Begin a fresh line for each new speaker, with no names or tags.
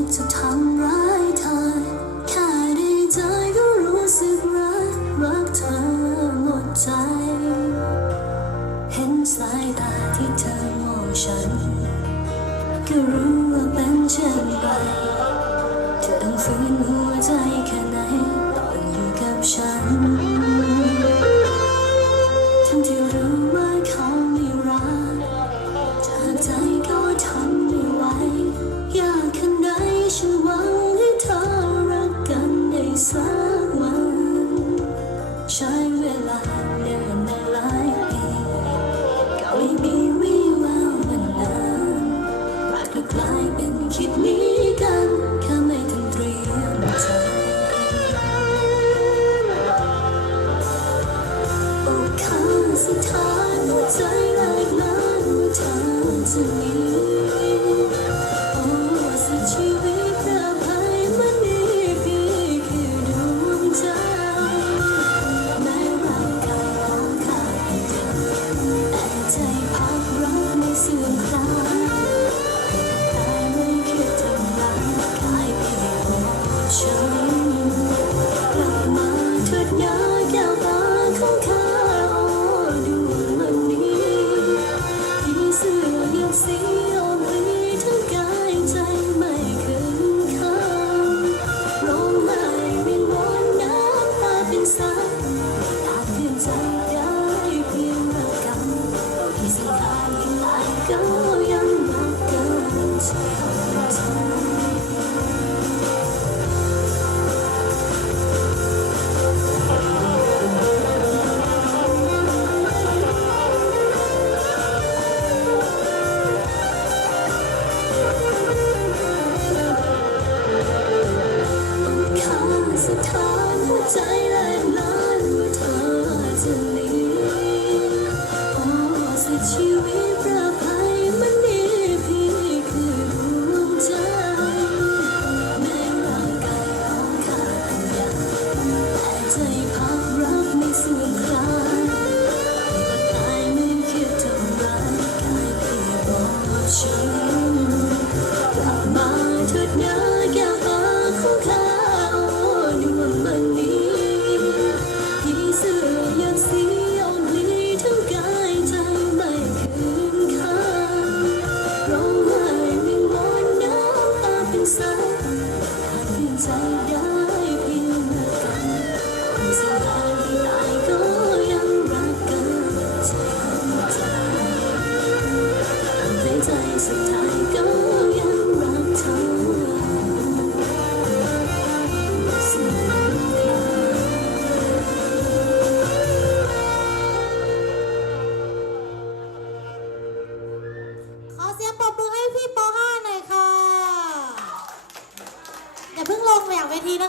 ดจะทำร้ายเธอ แค่ได้เจอก็รู้สึกรัก รักเธอหมดใจ เห็นสายตาที่เธอมองฉัน ก็รู้ว่าเป็นเช่นไร เธอต้องฝืนหัวใจแค่ไหน to you. ฉันกลับมาเถิดนะแก้วตาข้าดวงมันนี้ผีเสือยัสีอ่อนพลีทั้งกายใจไม่คืนค่าร้องไห้วิงวอนน้าเป็นสายขาเพียใจ
ปรบมือให้พี่ป .5 หน่อยค่ะ อย่าเพิ่งลงแหวกเวทีนะคะ